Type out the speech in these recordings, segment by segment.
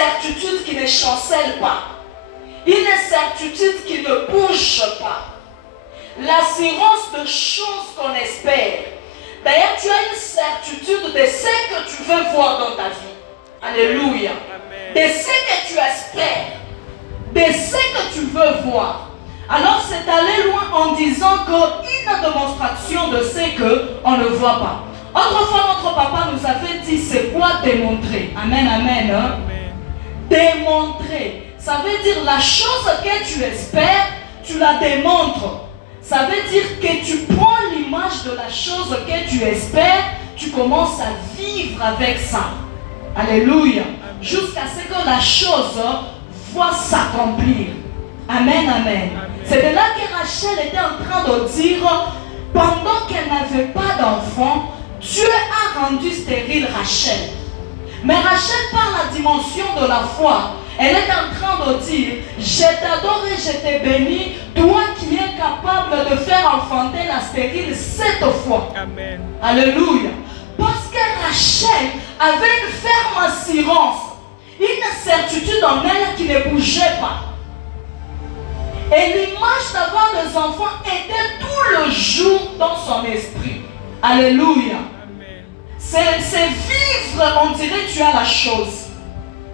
certitude qui ne chancelle pas. Une certitude qui ne bouge pas. L'assurance de choses qu'on espère. D'ailleurs, tu as une certitude de ce que tu veux voir dans ta vie. Alléluia. De ce que tu espères. De ce que tu veux voir. Alors c'est aller loin en disant qu'une démonstration de ce qu'on ne voit pas. Autrefois, notre papa nous avait dit c'est quoi démontrer. Amen, amen. Hein? Démontrer. Ça veut dire la chose que tu espères, tu la démontres. Ça veut dire que tu prends l'image de la chose que tu espères, tu commences à vivre avec ça. Alléluia. Jusqu'à ce que la chose voit s'accomplir. Amen, amen. C'est de là que Rachel était en train de dire, pendant qu'elle n'avait pas d'enfant, Dieu a rendu stérile Rachel. Mais Rachel, par la dimension de la foi, elle est en train de dire, je t'adore et je te bénis, toi qui es capable de faire enfanter la stérile 7 fois. Amen. Alléluia. Parce que Rachel avait une ferme assurance, une certitude en elle qui ne bougeait pas. Et l'image d'avoir des enfants était tout le jour dans son esprit. Alléluia. C'est vivre, on dirait tu as la chose.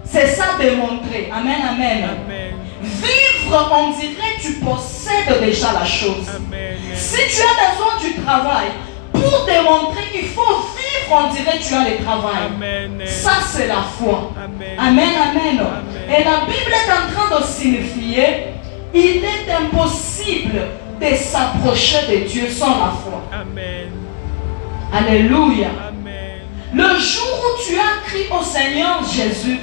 C'est ça démontrer. Amen, amen. Amen. Vivre, on dirait tu possèdes déjà la chose. Amen. Si tu as besoin du travail, pour démontrer, il faut vivre, on dirait tu as le travail. Amen. Ça c'est la foi. Amen. Amen, amen. Amen. Et la Bible est en train de signifier, il est impossible de s'approcher de Dieu sans la foi. Amen. Alléluia. Amen. Le jour où tu as crié au Seigneur Jésus,